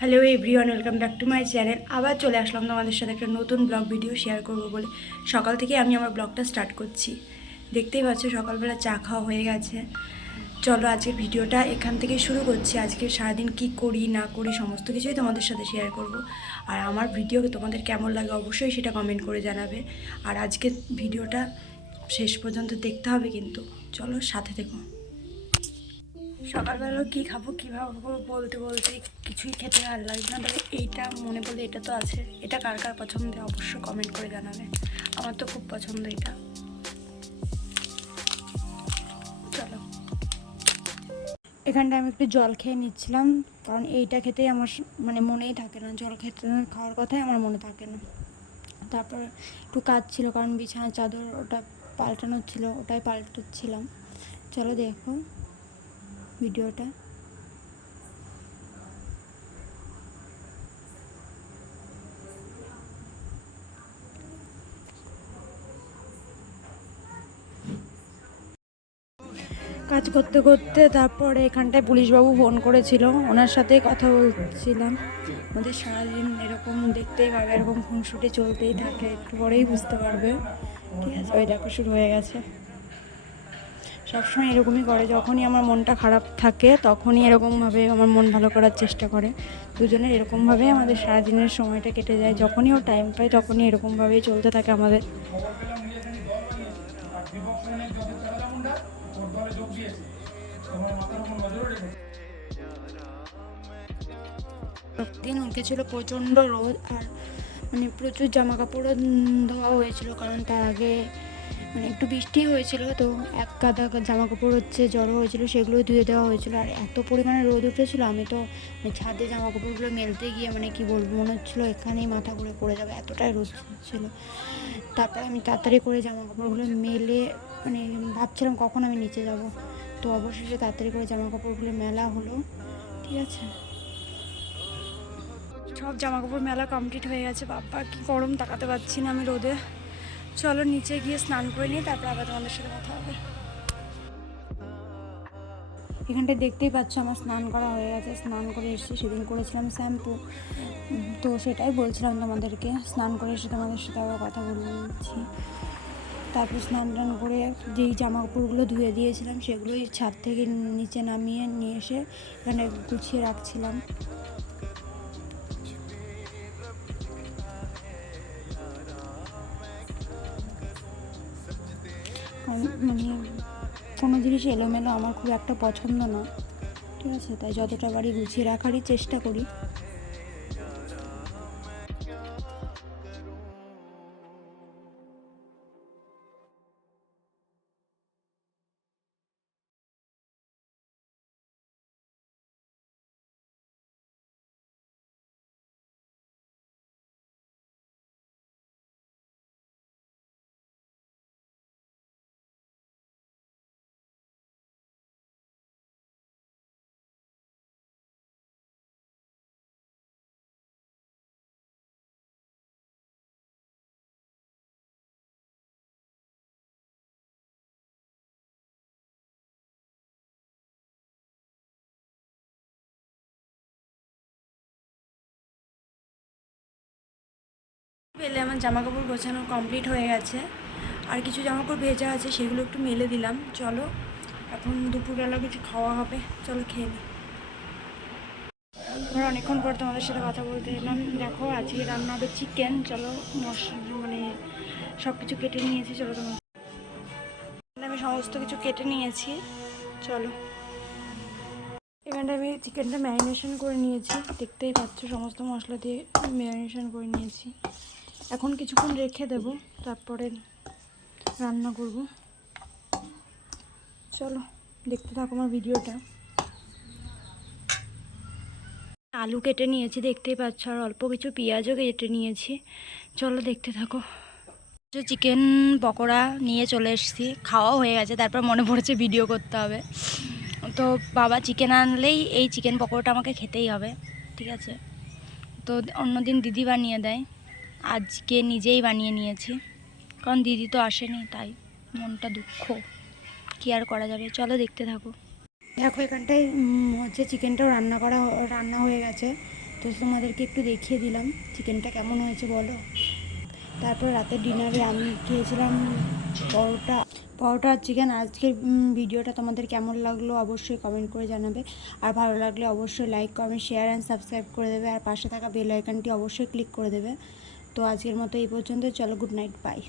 Hello everyone, welcome back to my channel. আবার চলে আসলাম তোমাদের সাথে একটা নতুন ব্লগ ভিডিও শেয়ার করব বলে। সকাল থেকে আমি আমার ব্লগটা স্টার্ট করছি। দেখতেই পাচ্ছ সকালবেলা চা খাওয়া হয়ে গেছে। চলো আজকের ভিডিওটা এখান থেকে শুরু করছি। আজকে সারাদিন কি করি না করি সমস্ত কিছুই তোমাদের সাথে শেয়ার করব। আর আমার ভিডিও তোমাদের কেমন লাগে অবশ্যই সেটা কমেন্ট করে জানাবে। আর আজকের ভিডিওটা শেষ পর্যন্ত দেখতে হবে কিন্তু। চলো সাথে থেকো। সকালবেলা কী খাবো কীভাবে বলতে বলতে কিছুই খেতে ভালো লাগছে না, তবে এইটা মনে পড়লে এটা তো আছে। এটা কার কার পছন্দ অবশ্যই কমেন্ট করে জানাবে। আমার তো খুব পছন্দ এটা। চলো, এখানটা আমি একটু জল খেয়ে নিচ্ছিলাম, কারণ এইটা খেতেই আমার মানে মনেই থাকে না। জল খেতে খাওয়ার কথাই আমার মনে থাকে না। তারপর একটু কাজ ছিল, কারণ বিছানার চাদর ওটা পাল্টানোর ছিল, ওটাই পাল্টাচ্ছিলাম। চলো দেখো ভিডিওটা। কাজ করতে করতে তারপরে এখানটায় পুলিশবাবু ফোন করেছিল, ওনার সাথে কথা বলছিলাম। আমাদের সারাদিন এরকম দেখতেই পাবে, এরকম খুনসুটি চলতেই থাকে, একটু পরেই বুঝতে পারবে। ঠিক আছে, ওই দেখো শুরু হয়ে গেছে। সবসময় এরকমই করে, যখনই আমার মনটা খারাপ থাকে তখনই এরকমভাবে আমার মন ভালো করার চেষ্টা করে। দুজনের এরকমভাবে আমাদের সারাদিনের সময়টা কেটে যায়। যখনই ও টাইম পায় তখনই এরকমভাবেই চলতে থাকে আমাদের। দিন উঠেছিল প্রচণ্ড রোদ, আর মানে প্রচুর জামা কাপড়ও ধোয়া হয়েছিল, কারণ তার আগে মানে একটু বৃষ্টি হয়েছিল, তো এক কাদা জামা কাপড় জড়ো হয়েছিল, সেগুলোই ধুয়ে দেওয়া হয়েছিল। আর এত পরিমাণে রোদ উঠেছিল, আমি তো ছাদে জামা কাপড়গুলো মেলতে গিয়ে মানে কি বলবো, মনে হচ্ছিলো এখানেই মাথা ঘুরে পড়ে যাবে, এতটাই রোদ ছিল। তারপর আমি তাড়াতাড়ি করে জামা কাপড়গুলো মেলে মানে ভাবছিলাম কখন আমি নিচে যাব, তো অবশেষে তাড়াতাড়ি করে জামা কাপড়গুলো মেলা হলো। ঠিক আছে, সব জামা কাপড় মেলা কমপ্লিট হয়ে গেছে। বাবা কি গরম, তাকাতে পারছি না আমি রোদে। চলো নিচে গিয়ে স্নান করে নিই, তারপর আবার তোমাদের সাথে কথা হবে। এখানটায় দেখতেই পাচ্ছ আমার স্নান করা হয়ে গেছে। স্নান করে এসেছি, সেদিন করেছিলাম শ্যাম্পু, তো সেটাই বলছিলাম তোমাদেরকে। স্নান করে এসে তোমাদের সাথে আবার কথা বলছি। তারপর স্নান টান করে যেই জামা কাপড়গুলো ধুয়ে দিয়েছিলাম সেগুলোই ছাদ থেকে নিচে নামিয়ে নিয়ে এসে এখানে গুছিয়ে রাখছিলাম। মানে কোনো জিনিস এলোমেলো আমার খুব একটা পছন্দ না। ঠিক আছে, তাই যতটা বাড়ি গুছিয়ে রাখারই চেষ্টা করি। পেলে আমার জামা কাপড় গোছানো কমপ্লিট হয়ে গেছে, আর কিছু জামা কাপড় ভেজা আছে, সেগুলো একটু মেলে দিলাম। চলো এখন দুপুরবেলা কিছু খাওয়া হবে, চলো খেয়ে নিই। আমরা অনেকক্ষণ পর তোমাদের সাথে কথা বলতে এলাম। দেখো আজকে রান্না হবে চিকেন। চলো মানে সব কিছু কেটে নিয়েছি, চলো তোমার আমি সমস্ত কিছু কেটে নিয়েছি। চলো, এখানটা আমি চিকেনটা ম্যারিনেশন করে নিয়েছি, দেখতেই পাচ্ছ সমস্ত মশলা দিয়ে ম্যারিনেশন করে নিয়েছি। এখন কিছুক্ষণ রেখে দেব, তারপরে রান্না করব। চলো দেখতে থাকো আমার ভিডিওটা। আলু কেটে নিয়েছি দেখতেই পাচ্ছ, আর অল্প কিছু পেঁয়াজও কেটে নিয়েছি। চলো দেখতে থাকো। চিকেন পকোড়া নিয়ে চলে এসেছি, খাওয়াও হয়ে গেছে, তারপর মনে পড়েছে ভিডিও করতে হবে। তো বাবা চিকেন আনলেই এই চিকেন পকোড়াটা আমাকে খেতেই হবে। ঠিক আছে, তো অন্যদিন দিদি বানিয়ে দেয়, আজকে নিজেই বানিয়ে নিয়েছি, কারণ দিদি তো আসেনি, তাই মনটা দুঃখ, কী আর করা যাবে। চলো দেখতে থাকো। দেখো এখানটায় হচ্ছে চিকেনটাও রান্না হয়ে গেছে। তো তোমাদেরকে একটু দেখিয়ে দিলাম চিকেনটা কেমন হয়েছে বলো। তারপর রাতের ডিনারে আমি খেয়েছিলাম পরোটা আর চিকেন। আজকের ভিডিওটা তোমাদের কেমন লাগলো অবশ্যই কমেন্ট করে জানাবে, আর ভালো লাগলে অবশ্যই like comment share and subscribe করে দেবে, আর পাশে থাকা বেল আইকনটি অবশ্যই ক্লিক করে দেবে। তো আজকের মতো এই পর্যন্ত, চলো গুড নাইট, বাই।